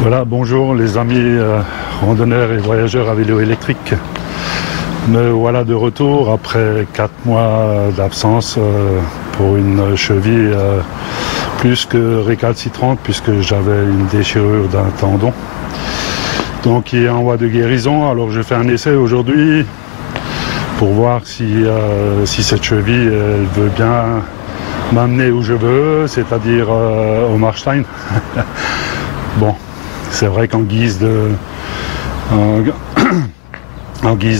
Voilà, bonjour les amis randonneurs et voyageurs à vélo électrique. Me voilà de retour après 4 mois d'absence pour une cheville plus que récalcitrante puisque j'avais une déchirure d'un tendon. Donc il est en voie de guérison, alors je fais un essai aujourd'hui pour voir si cette cheville elle veut bien m'amener où je veux, c'est-à-dire au Marstein. Bon. C'est vrai qu'en guise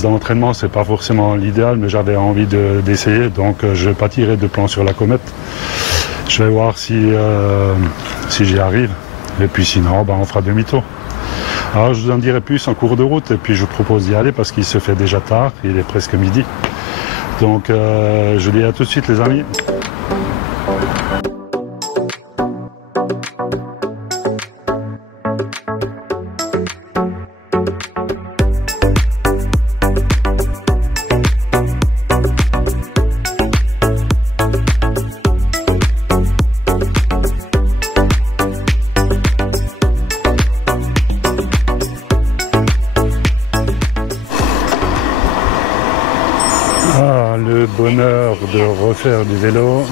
d'entraînement, c'est pas forcément l'idéal, mais j'avais envie d'essayer, donc je vais pas tirer de plan sur la comète. Je vais voir si j'y arrive, et puis sinon, on fera demi-tour. Alors je vous en dirai plus en cours de route, et puis je vous propose d'y aller parce qu'il se fait déjà tard, il est presque midi. Donc je vous dis à tout de suite les amis. Le bonheur de refaire du vélo.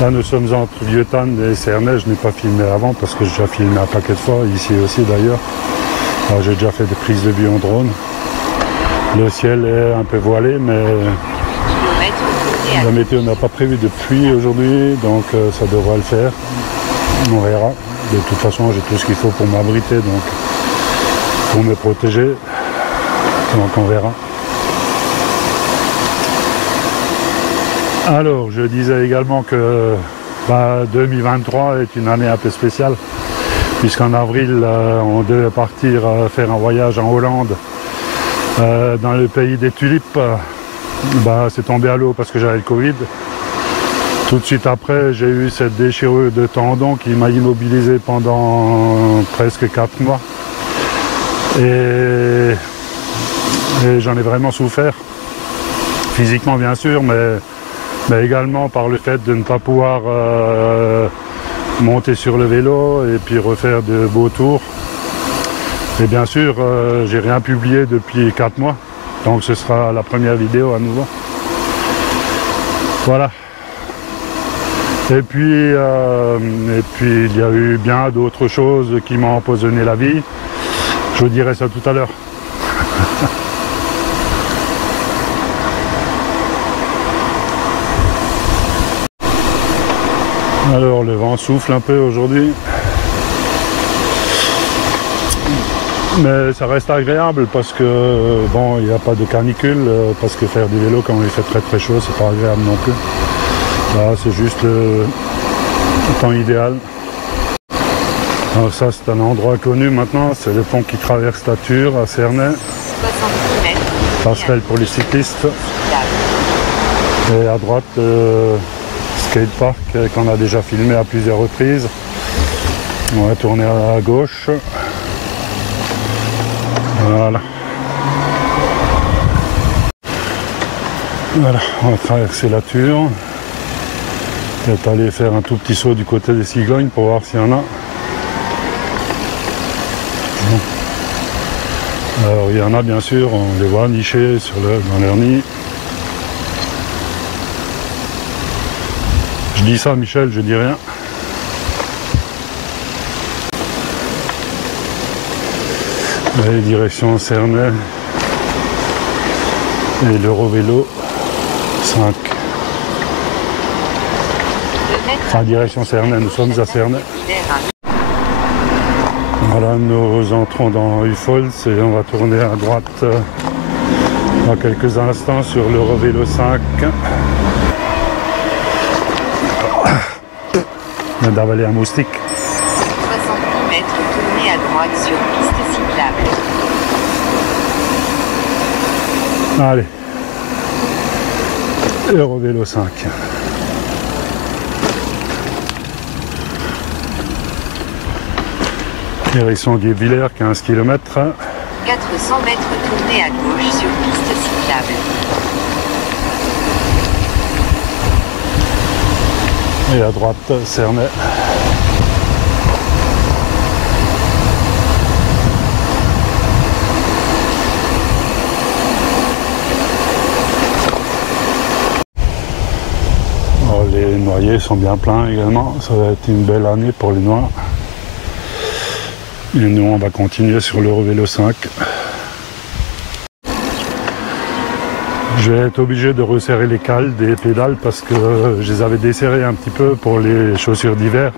Là nous sommes entre Lieutan et Cernay, je n'ai pas filmé avant parce que j'ai déjà filmé un paquet de fois, ici aussi d'ailleurs. J'ai déjà fait des prises de vue en drone. Le ciel est un peu voilé mais la météo n'a pas prévu de pluie aujourd'hui, donc ça devrait le faire. On verra. De toute façon j'ai tout ce qu'il faut pour m'abriter, donc pour me protéger. Donc on verra. Alors, je disais également que 2023 est une année un peu spéciale, puisqu'en avril, on devait partir faire un voyage en Hollande, dans le pays des tulipes. C'est tombé à l'eau parce que j'avais le Covid. Tout de suite après, j'ai eu cette déchirure de tendon qui m'a immobilisé pendant presque 4 mois. Et j'en ai vraiment souffert, physiquement bien sûr, mais également par le fait de ne pas pouvoir monter sur le vélo et puis refaire de beaux tours. Et bien sûr, j'ai rien publié depuis 4 mois, donc ce sera la première vidéo à nouveau. Voilà. Et puis il y a eu bien d'autres choses qui m'ont empoisonné la vie. Je vous dirai ça tout à l'heure. Alors le vent souffle un peu aujourd'hui, mais ça reste agréable parce que bon, il n'y a pas de canicule, parce que faire du vélo quand il fait très très chaud c'est pas agréable non plus. Là c'est juste le temps idéal. Alors ça c'est un endroit connu maintenant, c'est le pont qui traverse la Ture à Cernay, passerelle pour les cyclistes, et à droite skatepark qu'on a déjà filmé à plusieurs reprises. On va tourner à gauche. Voilà. Voilà, on va traverser la Ture. Peut-être aller faire un tout petit saut du côté des cigognes pour voir s'il y en a. Alors il y en a bien sûr, on les voit nichés dans leur nid. Je dis ça Michel, je dis rien. Allez, direction Cernay et l'Eurovélo 5. Enfin, direction Cernay, nous sommes à Cernay. Voilà, nous entrons dans Uffholz et on va tourner à droite dans quelques instants sur l'Eurovélo 5. On vient d'avaler un moustique. 60 mètres, tournez à droite sur piste cyclable. Allez. Eurovélo 5. Direction Guebwiller, 15 km. 400 mètres, tournez à gauche sur piste cyclable. Et à droite, Cernay. voyez, ils sont bien pleins également. Ça va être une belle année pour les noix. Et nous, on va continuer sur l'Eurovélo 5. Je vais être obligé de resserrer les cales des pédales parce que je les avais desserrées un petit peu pour les chaussures d'hiver.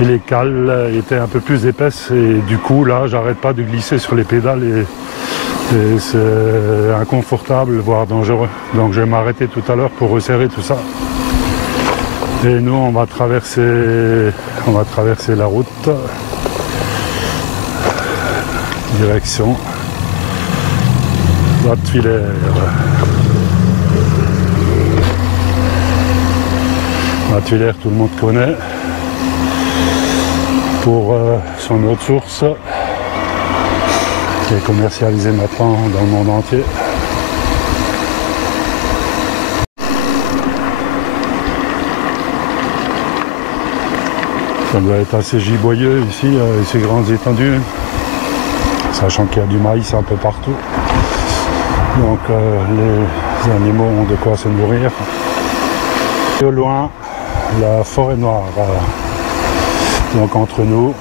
Et les cales étaient un peu plus épaisses et du coup là j'arrête pas de glisser sur les pédales et c'est inconfortable, voire dangereux. Donc je vais m'arrêter tout à l'heure pour resserrer tout ça. Et nous on va traverser la route. Direction Wattwiller. Wattwiller, tout le monde connaît pour son eau de source qui est commercialisée maintenant dans le monde entier. Ça doit être assez giboyeux ici, avec ces grandes étendues, sachant qu'il y a du maïs un peu partout. Donc les animaux ont de quoi se nourrir. De loin, la forêt noire. Donc entre nous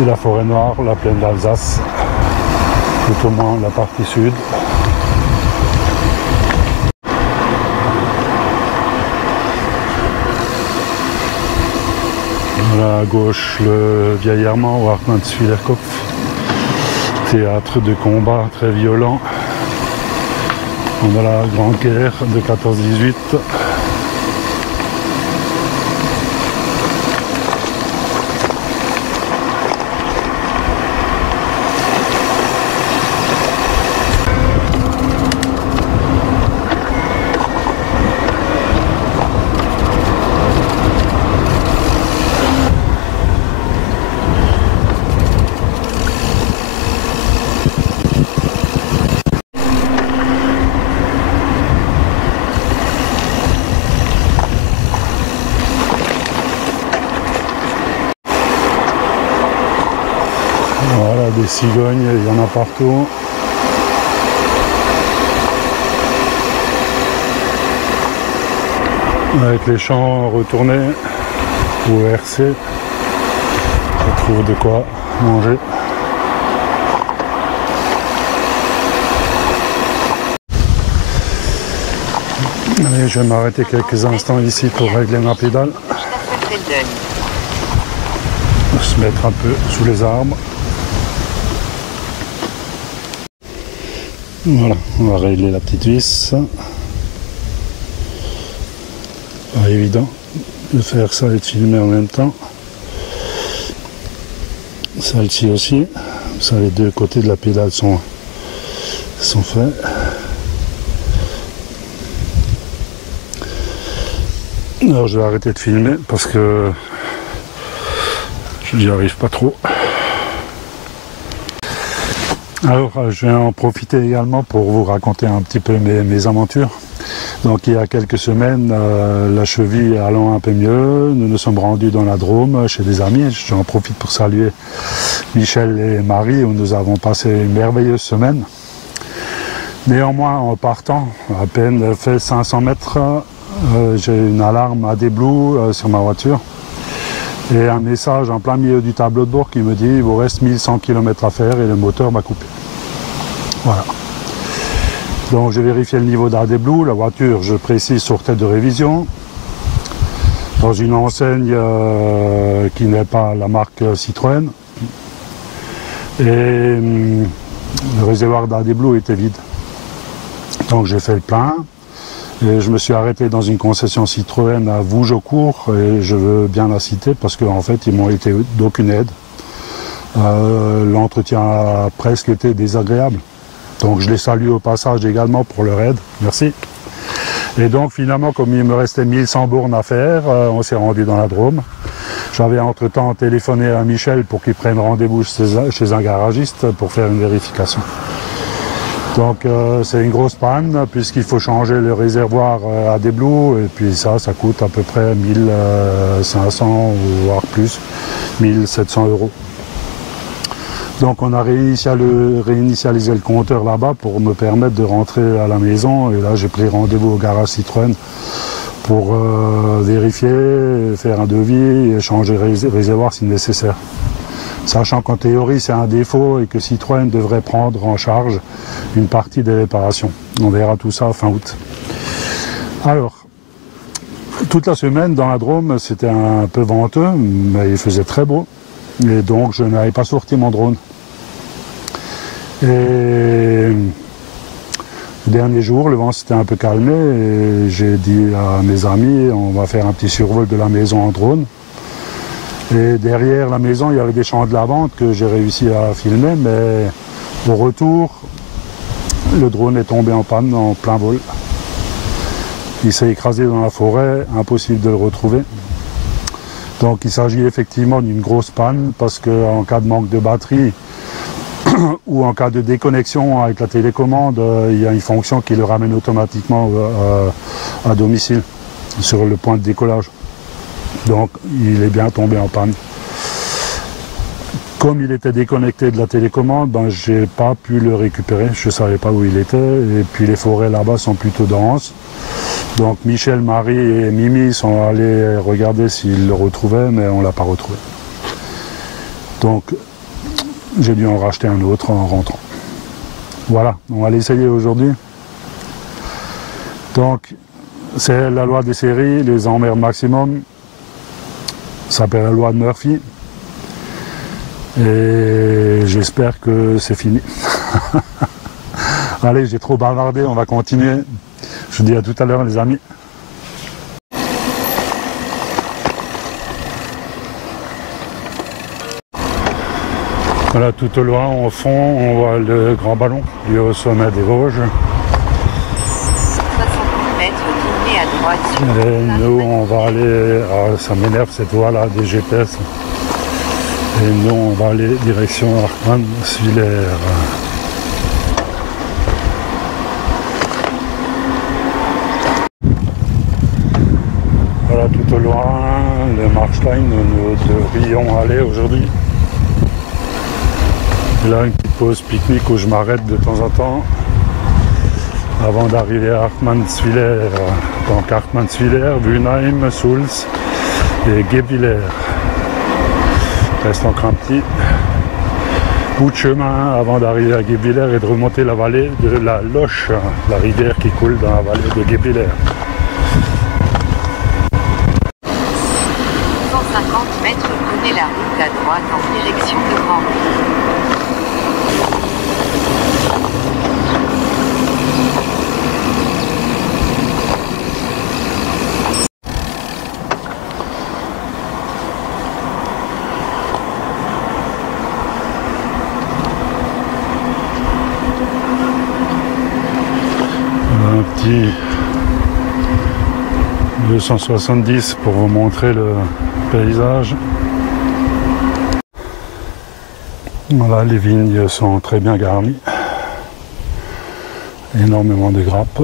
et la forêt noire, la plaine d'Alsace, tout au moins la partie sud. Voilà à gauche le vieil Hermann, Wartmannswiller-Kopf, théâtre de combat très violent pendant la Grande Guerre de 14-18. Voilà, des cigognes, il y en a partout. Avec les champs retournés ou RC, on trouve de quoi manger. Allez, je vais m'arrêter quelques instants ici pour régler ma pédale. Se mettre un peu sous les arbres. Voilà, on va régler la petite vis. Pas évident de faire ça et de filmer en même temps. Celle-ci aussi. Ça, les deux côtés de la pédale sont faits. Alors je vais arrêter de filmer parce que j'y arrive pas trop. Alors je vais en profiter également pour vous raconter un petit peu mes aventures. Donc il y a quelques semaines, la cheville allant un peu mieux, nous nous sommes rendus dans la Drôme chez des amis. J'en profite pour saluer Michel et Marie où nous avons passé une merveilleuse semaine. Néanmoins en partant, à peine fait 500 mètres, j'ai une alarme AdBlue sur ma voiture. Et un message en plein milieu du tableau de bord qui me dit il vous reste 1100 km à faire et le moteur m'a coupé. Voilà. Donc j'ai vérifié le niveau d'AdBlue, la voiture, je précise, sortait de révision. Dans une enseigne qui n'est pas la marque Citroën. Et le réservoir d'AdBlue était vide. Donc j'ai fait le plein. Et je me suis arrêté dans une concession Citroën à Vougeaucourt et je veux bien la citer parce qu'en fait ils m'ont été d'aucune aide. L'entretien a presque été désagréable. Donc je les salue au passage également pour leur aide. Merci. Et donc finalement comme il me restait 1100 bornes à faire, on s'est rendu dans la Drôme. J'avais entre-temps téléphoné à Michel pour qu'il prenne rendez-vous chez un garagiste pour faire une vérification. Donc c'est une grosse panne puisqu'il faut changer le réservoir AdBlue et puis ça coûte à peu près 1500 voire plus, 1700 €. Donc on a réinitialisé le compteur là-bas pour me permettre de rentrer à la maison et là j'ai pris rendez-vous au garage Citroën pour vérifier, faire un devis et changer le réservoir si nécessaire. Sachant qu'en théorie c'est un défaut et que Citroën devrait prendre en charge une partie des réparations. On verra tout ça fin août. Alors, toute la semaine dans la Drôme c'était un peu venteux, mais il faisait très beau et donc je n'avais pas sorti mon drone. Et le dernier jour, le vent s'était un peu calmé et j'ai dit à mes amis on va faire un petit survol de la maison en drone. Et derrière la maison, il y avait des champs de lavande que j'ai réussi à filmer, mais au retour, le drone est tombé en panne en plein vol. Il s'est écrasé dans la forêt, impossible de le retrouver. Donc il s'agit effectivement d'une grosse panne parce qu'en cas de manque de batterie ou en cas de déconnexion avec la télécommande, il y a une fonction qui le ramène automatiquement à domicile sur le point de décollage. Donc il est bien tombé en panne. Comme il était déconnecté de la télécommande, ben, je n'ai pas pu le récupérer, je ne savais pas où il était. Et puis les forêts là-bas sont plutôt denses. Donc Michel, Marie et Mimi sont allés regarder s'ils le retrouvaient, mais on ne l'a pas retrouvé. Donc j'ai dû en racheter un autre en rentrant. Voilà, on va l'essayer aujourd'hui. Donc c'est la loi des séries, les emmerdes maximum. Ça s'appelle la loi de Murphy. Et j'espère que c'est fini. Allez, j'ai trop bavardé, on va continuer. Je vous dis à tout à l'heure les amis. Voilà, tout au loin, au fond, on voit le grand ballon, lui au sommet des Vosges. 60 mètres, tournez à droite sur Et nous, on va aller, ça m'énerve cette voie-là des GPS. Et nous, on va aller direction Hartmannswiller. Voilà, tout au loin, le Markstein où nous devrions aller aujourd'hui. Là, une petite pause pique-nique où je m'arrête de temps en temps avant d'arriver à Hartmannswiller. Donc Hartmannswiller, Wünheim, Sulz et Guebwiller. Reste encore un petit bout de chemin avant d'arriver à Guebwiller et de remonter la vallée de la Loche, la rivière qui coule dans la vallée de Guebwiller. 150 mètres, prenez la route à droite en direction de Grandville. Un petit 270 pour vous montrer le paysage. Voilà, les vignes sont très bien garnies. Énormément de grappes.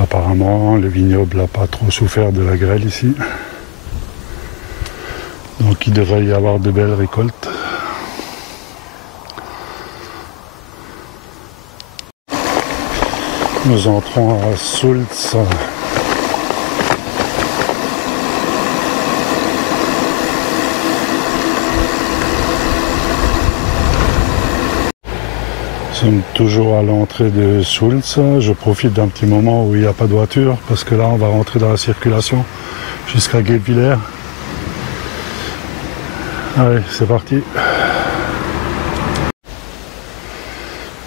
Apparemment, le vignoble n'a pas trop souffert de la grêle ici. Donc il devrait y avoir de belles récoltes. Nous entrons à Sulz. Nous sommes toujours à l'entrée de Sulz. Je profite d'un petit moment où il n'y a pas de voiture parce que là on va rentrer dans la circulation jusqu'à Guebwiller. Allez, c'est parti.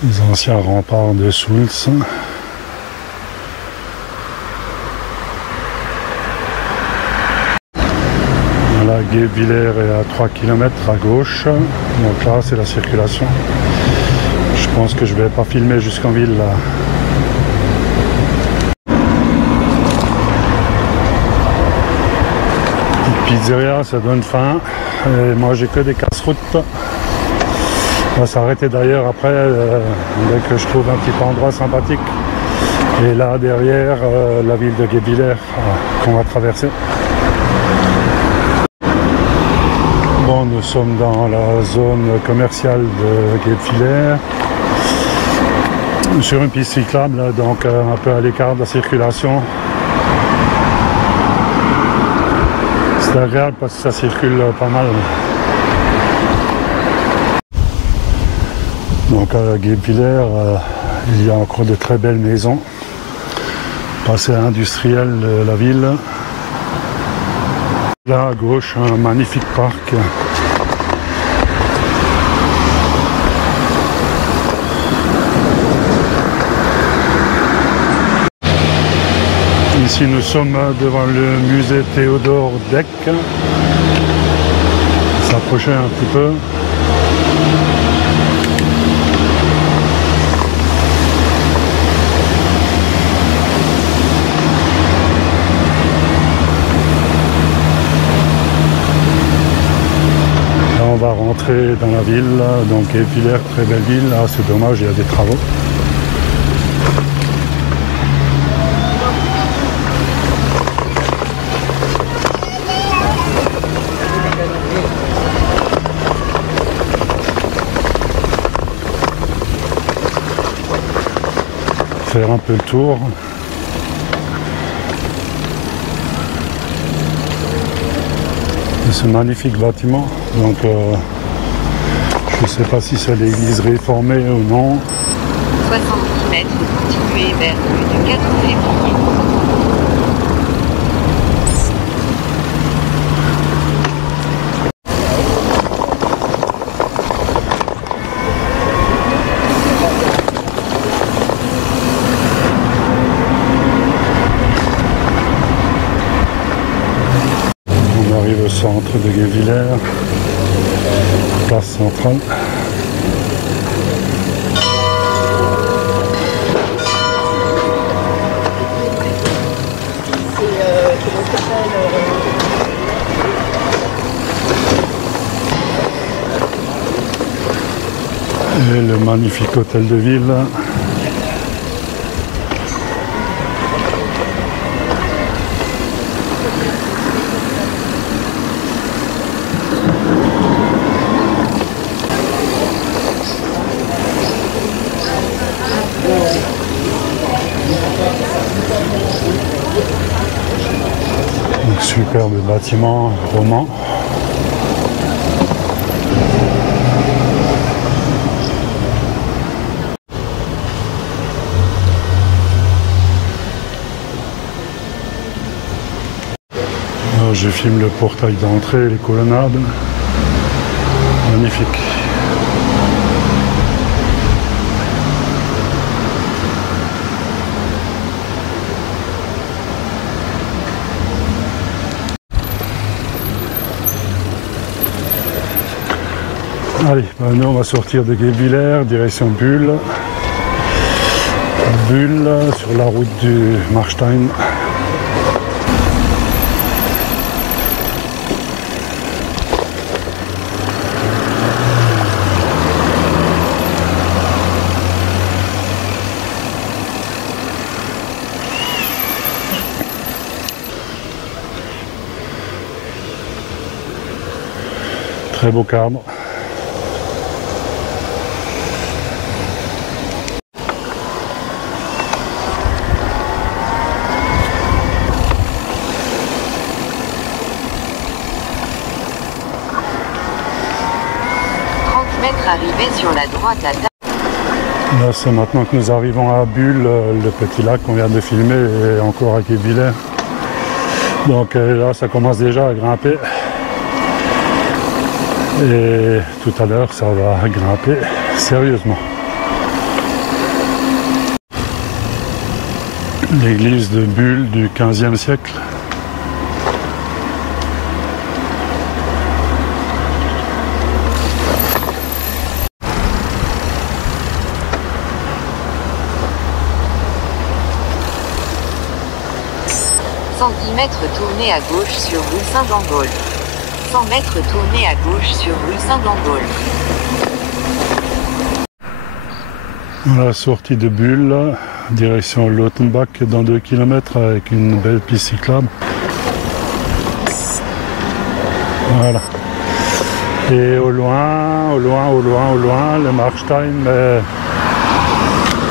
Les anciens remparts de Sulz. Voilà, Guebwiller est à 3 km à gauche. Donc là, c'est la circulation. Je pense que je vais pas filmer jusqu'en ville là. Petite pizzeria, ça donne faim. Et moi, j'ai que des casse-routes. On va s'arrêter d'ailleurs après, dès que je trouve un petit endroit sympathique. Et là, derrière, la ville de Guebwiller qu'on va traverser. Bon, nous sommes dans la zone commerciale de Guebwiller. sur une piste cyclable, donc un peu à l'écart de la circulation. C'est agréable parce que ça circule pas mal. Donc à Guebwiller, il y a encore de très belles maisons. Passé industriel de la ville. Là à gauche, un magnifique parc. Ici nous sommes devant le musée Théodore Deck. S'approcher un petit peu. Là on va rentrer dans la ville, donc Guebwiller, très belle ville. Ah, c'est dommage, il y a des travaux. Faire un peu le tour. De ce magnifique bâtiment. Donc je ne sais pas si c'est l'église réformée ou non. 70 mètres, continuez vers rue du 4 février. Au centre de Guebwiller, place centrale. Et le magnifique hôtel de ville. Donc, superbe bâtiment roman. Alors, je filme le portail d'entrée, les colonnades. Magnifique. Allez, maintenant on va sortir de Guebwiller, direction Bulle. Bulle, sur la route du Marstein. Très beau cadre. Arrivé sur la droite à Là, c'est maintenant que nous arrivons à Bulle, le petit lac qu'on vient de filmer, et encore à Guebwiller. Donc là, ça commence déjà à grimper. Et tout à l'heure, ça va grimper sérieusement. L'église de Bulle du XVe siècle. tournez à gauche sur rue Saint-Gangol. 100 mètres tournez à gauche sur rue Saint-Gangol. À la sortie de Bulle, direction Lautenbach dans 2 km avec une belle piste cyclable. Voilà. Et au loin, le Marstein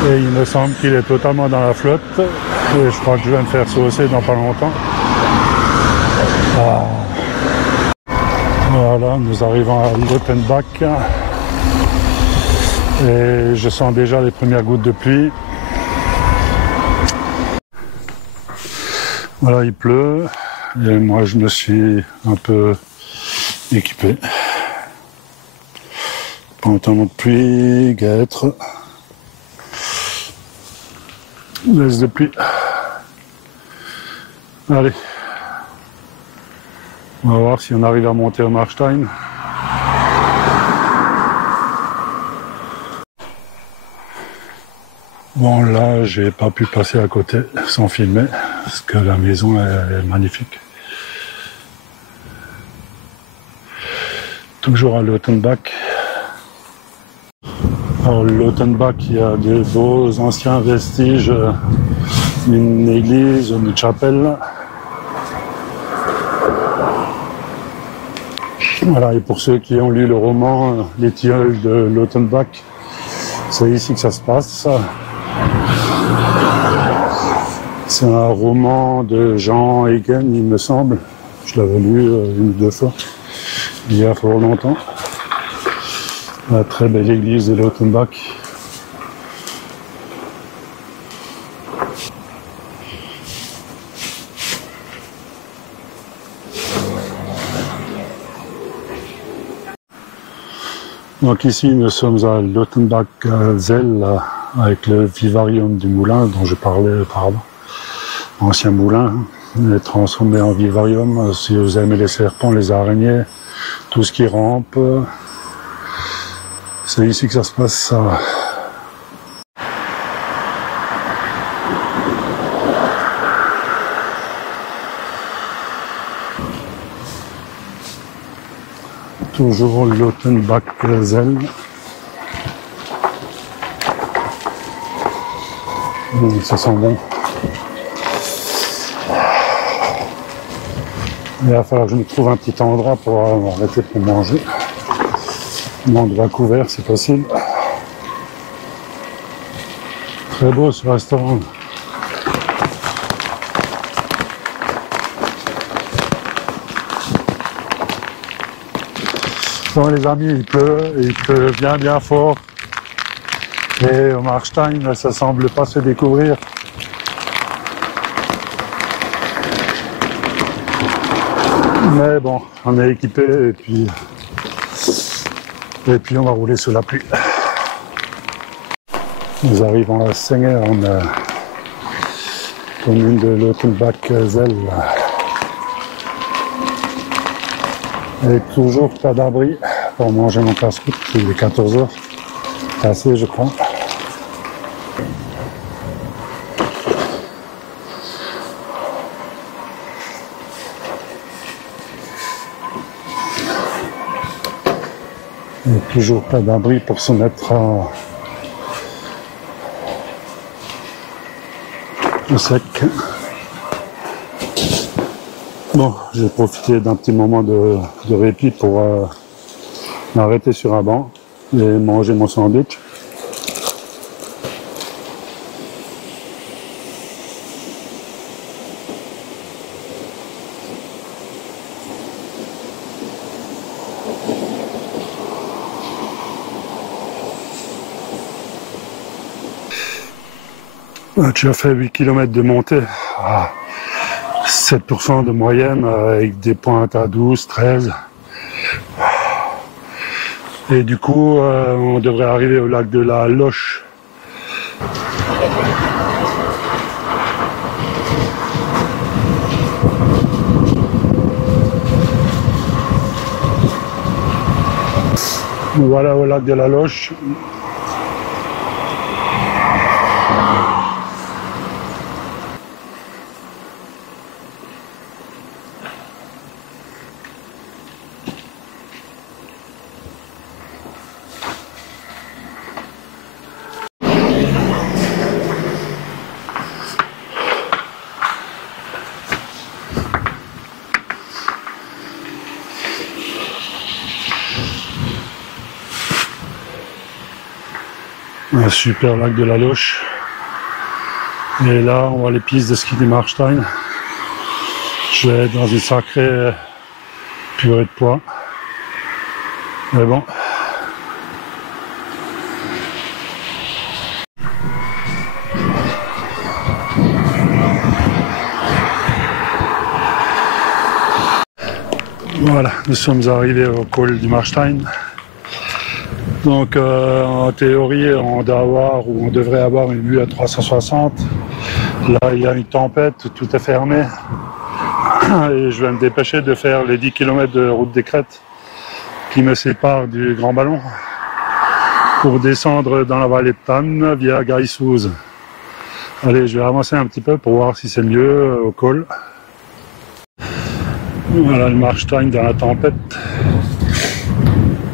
Et il me semble qu'il est totalement dans la flotte. Et je crois que je vais me faire saucer dans pas longtemps. Ah. Voilà, nous arrivons à l'Offenbach. Et je sens déjà les premières gouttes de pluie. Voilà, il pleut. Et moi, je me suis un peu équipé. Pantalon de pluie, guêtres. Laisse de pluie. Allez. On va voir si on arrive à monter au Marstein. Bon, là, j'ai pas pu passer à côté sans filmer, parce que la maison est magnifique. Toujours à l'Offenbach. Alors, l'Offenbach, il y a des beaux anciens vestiges, une église, une chapelle. Voilà, et pour ceux qui ont lu le roman Les Tilleuls de l'Offenbach, c'est ici que ça se passe. C'est un roman de Jean Hagen, il me semble. Je l'avais lu une ou deux fois, il y a fort longtemps. La très belle église de l'Offenbach. Donc ici, nous sommes à l'Offenbach-Zell avec le vivarium du moulin dont je parlais auparavant. Ancien moulin, est transformé en vivarium. Si vous aimez les serpents, les araignées, tout ce qui rampe, c'est ici que ça se passe. Toujours l'Offenbach-Zell. Ça sent bon. Il va falloir que je me trouve un petit endroit pour arrêter pour manger. Un endroit couvert si possible. Très beau ce restaurant. Bon les amis, il pleut bien fort. Et au Marstein, ça semble pas se découvrir. Mais bon, on est équipé et puis on va rouler sous la pluie. Nous arrivons à Senger, commune de l'Offenbach-Zell. Et toujours pas d'abri pour manger mon casse-croûte. Il est 14h. C'est assez, je crois. Et toujours pas d'abri pour se mettre au sec. Bon, j'ai profité d'un petit moment de répit pour m'arrêter sur un banc et manger mon sandwich. Tu as fait 8 km de montée, 7% de moyenne avec des pointes à 12, 13. Et du coup, on devrait arriver au lac de la Loche. Voilà au lac de la Loche. Un super lac de la Loche. Et là, on voit les pistes de ski du Marstein. Je vais être dans une sacrée purée de poids. Mais bon. Voilà, nous sommes arrivés au col du Marstein. Donc en théorie, on doit avoir ou on devrait avoir une vue à 360. Là, il y a une tempête, tout est fermé. Et je vais me dépêcher de faire les 10 km de route des crêtes qui me séparent du Grand Ballon pour descendre dans la vallée de Tann via Gaïsouz. Allez, je vais avancer un petit peu pour voir si c'est mieux au col. Voilà le Marstein dans la tempête.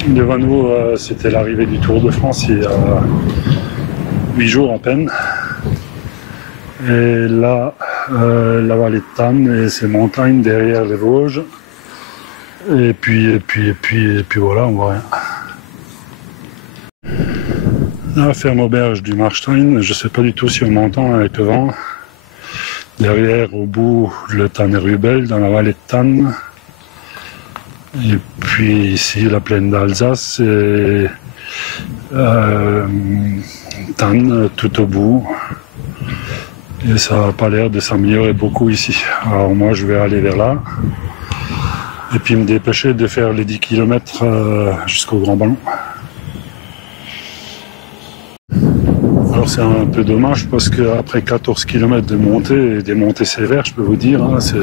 Devant nous, c'était l'arrivée du Tour de France il y a 8 jours en peine. Et là, la vallée de Tann et ces montagnes derrière les Vosges. Et puis voilà, on voit rien. La ferme auberge du Marstein, je ne sais pas du tout si on m'entend avec le vent. Derrière, au bout, le Tannerhübel dans la vallée de Tann. Et puis ici, la plaine d'Alsace et Tann tout au bout. Et ça n'a pas l'air de s'améliorer beaucoup ici. Alors moi, je vais aller vers là. Et puis me dépêcher de faire les 10 km jusqu'au Grand Ballon. Alors c'est un peu dommage parce qu'après 14 km de montée, et des montées sévères, je peux vous dire, hein, c'est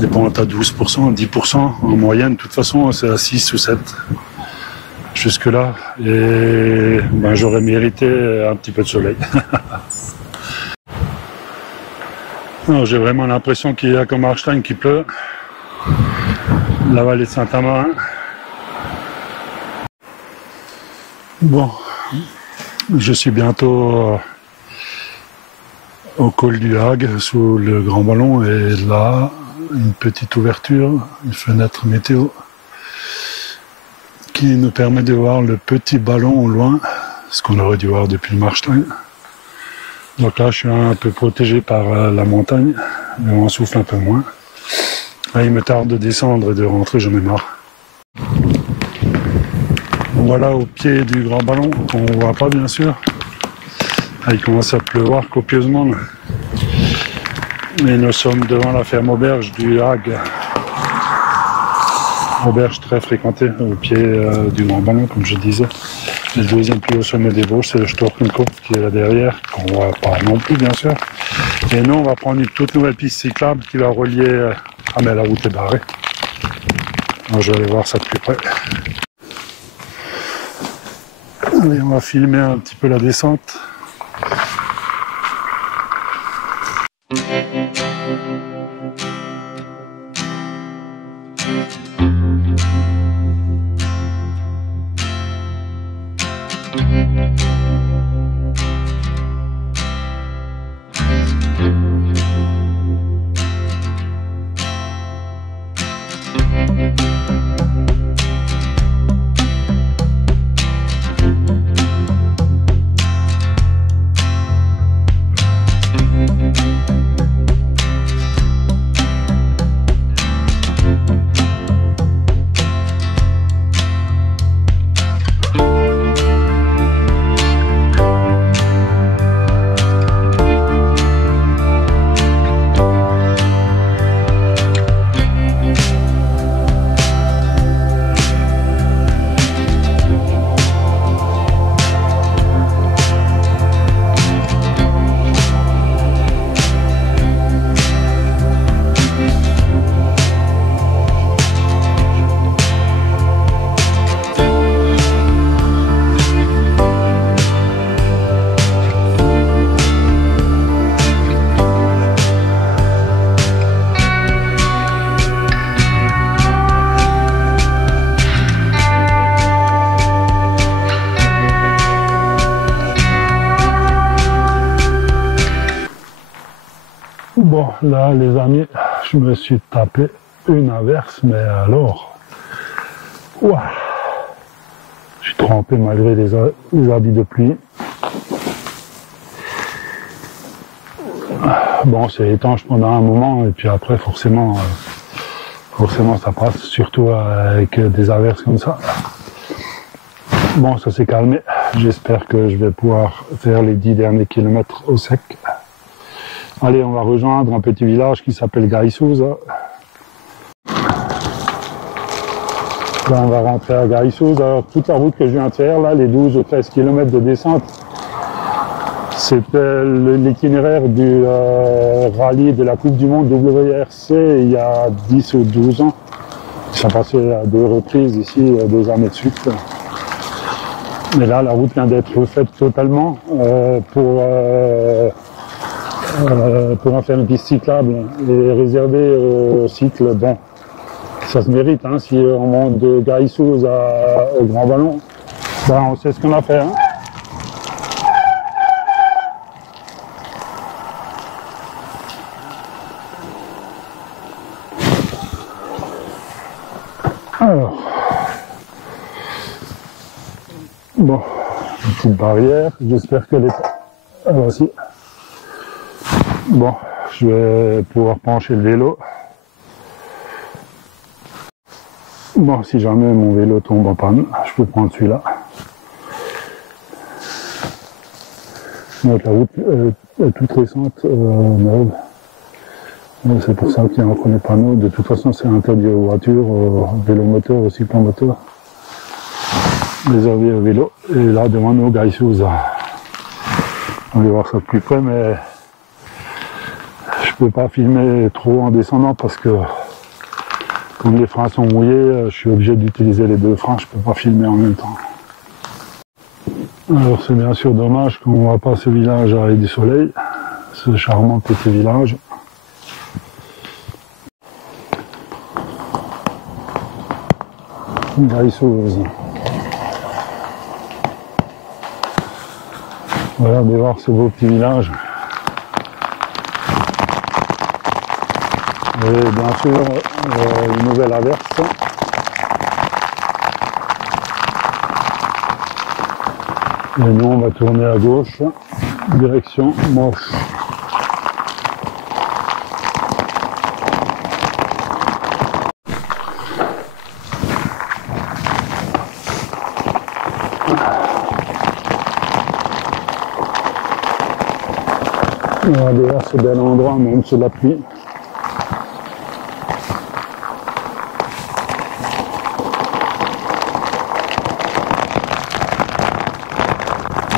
des pentes à 12%, 10% en moyenne. De toute façon, c'est à 6 ou 7 jusque là. Et ben, j'aurais mérité un petit peu de soleil. J'ai vraiment l'impression qu'il y a comme Marstein qui pleut. La vallée de Saint-Amarin. Bon, je suis bientôt au col du Hague sous le Grand Ballon et là, une petite ouverture, une fenêtre météo qui nous permet de voir le petit ballon au loin, ce qu'on aurait dû voir depuis le Marstein. Donc là, je suis un peu protégé par la montagne, mais on souffle un peu moins. Là, il me tarde de descendre et de rentrer, j'en ai marre. Voilà au pied du Grand Ballon, qu'on ne voit pas bien sûr. Là, il commence à pleuvoir copieusement. Et nous sommes devant la ferme auberge du Hague. Auberge très fréquentée au pied du Grand Ballon, comme je disais. Le deuxième plus haut sommet des Vosges, c'est le Storkenkopf qui est là derrière, qu'on ne voit pas non plus bien sûr. Et nous, on va prendre une toute nouvelle piste cyclable qui va relier... Ah mais la route est barrée. Alors, je vais aller voir ça de plus près. Allez, on va filmer un petit peu la descente. Bon, là, les amis, je me suis tapé une averse, mais alors... Ouah. Je suis trempé malgré les habits de pluie. Bon, c'est étanche pendant un moment et puis après forcément ça passe, surtout avec des averses comme ça. Bon, ça s'est calmé. J'espère que je vais pouvoir faire les 10 derniers kilomètres au sec. Allez, on va rejoindre un petit village qui s'appelle Gaïsouz. Là, on va rentrer à Gaïsouz. Alors, toute la route que je viens de faire, là, les 12 ou 13 km de descente, c'était l'itinéraire du rallye de la Coupe du Monde WRC il y a 10 ou 12 ans. Ils sont passés à 2 reprises ici, 2 années de suite. Mais là, la route vient d'être refaite totalement pour en faire une piste cyclable et réservée au cycle. Bon, ça se mérite, hein, si on monte de Gaïsouz au Grand Ballon, ben, on sait ce qu'on a fait. Hein. Alors, bon, une petite barrière, j'espère qu'elle est... Ah, voici. Bon, je vais pouvoir pencher le vélo. Bon, si jamais mon vélo tombe en panne, je peux prendre celui-là. Donc la route est toute récente, neuve. C'est pour ça qu'il y a encore les panneaux. De toute façon, c'est interdit aux voitures, aux vélomoteur, aux cyclomoteurs. Réservé au vélo. Et là, devant nous, Gaïsouz. On va voir ça de plus près, mais je peux pas filmer trop en descendant parce que comme les freins sont mouillés, je suis obligé d'utiliser les 2 freins, je peux pas filmer en même temps. Alors c'est bien sûr dommage qu'on ne voit pas ce village avec du soleil, ce charmant petit village. Gaïsouz. Voilà, de voir ce beau petit village. Et bien sûr, une nouvelle averse. Et nous, on va tourner à gauche, direction Moche. Regardez là, ce bel endroit, même sous la pluie.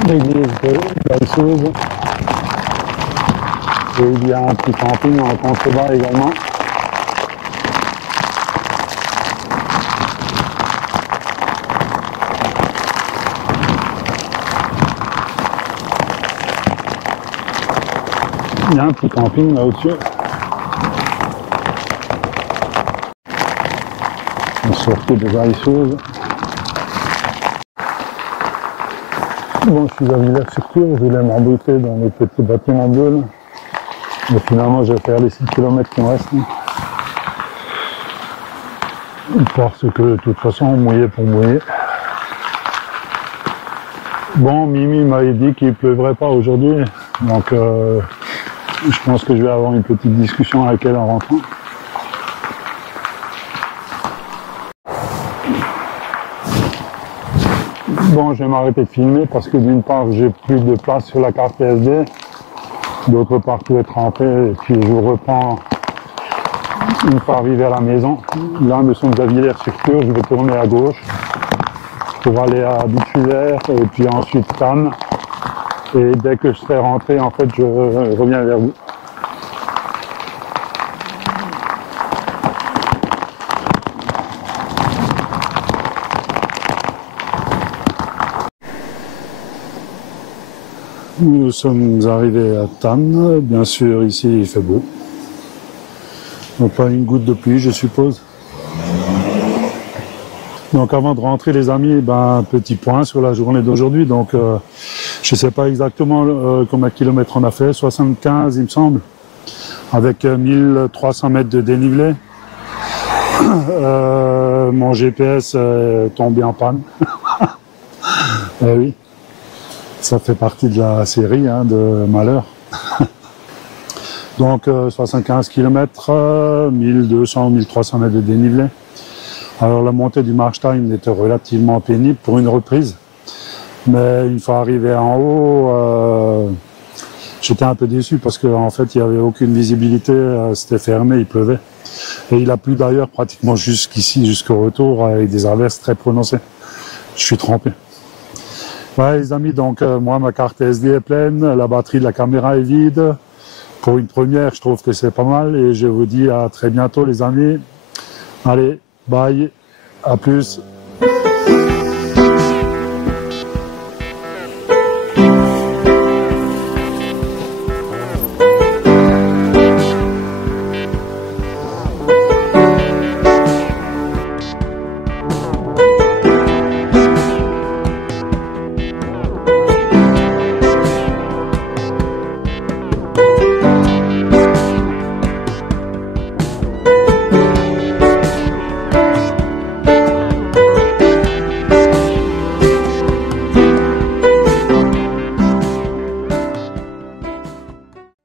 L'église de Gaïsouz. Et il y a un petit camping en contrebas également. Il y a un petit camping là au-dessus. On sortit de Gaïsouz. Bon, je suis à Villers-sur-Cure, je voulais m'embouter dans les petits bâtiments bleus. Mais finalement, je vais faire les 6 km qui me restent. Parce que de toute façon, mouiller pour mouiller. Bon, Mimi m'avait dit qu'il ne pleuvrait pas aujourd'hui. Donc, je pense que je vais avoir une petite discussion avec elle en rentrant. Bon, je vais m'arrêter de filmer parce que d'une part, j'ai plus de place sur la carte PSD. D'autre part, tout est trempé. Et puis, je reprends une fois arrivé à la maison. Là, nous sommes à Villers-sur-Cure. Je vais tourner à gauche pour aller à Bitulaire et puis ensuite Cannes. Et dès que je serai rentré, en fait, je reviens vers vous. Nous sommes arrivés à Tannes. Bien sûr, ici, il fait beau. Donc, pas une goutte de pluie, je suppose. Donc, avant de rentrer, les amis, ben, petit point sur la journée d'aujourd'hui. Donc, je ne sais pas exactement combien de kilomètres on a fait. 75, il me semble. Avec 1300 mètres de dénivelé. Mon GPS est tombé en panne. Eh oui, ça fait partie de la série hein, de malheur. Donc 75 km, 1200 ou 1300 mètres de dénivelé. Alors la montée du Markstein était relativement pénible pour une reprise. Mais une fois arrivé en haut, j'étais un peu déçu parce qu'en fait il n'y avait aucune visibilité, c'était fermé, il pleuvait. Et il a plu d'ailleurs pratiquement jusqu'ici, jusqu'au retour, avec des averses très prononcées. Je suis trempé. Ouais les amis, donc moi ma carte SD est pleine, la batterie de la caméra est vide. Pour une première, je trouve que c'est pas mal et je vous dis à très bientôt les amis. Allez, bye, à plus.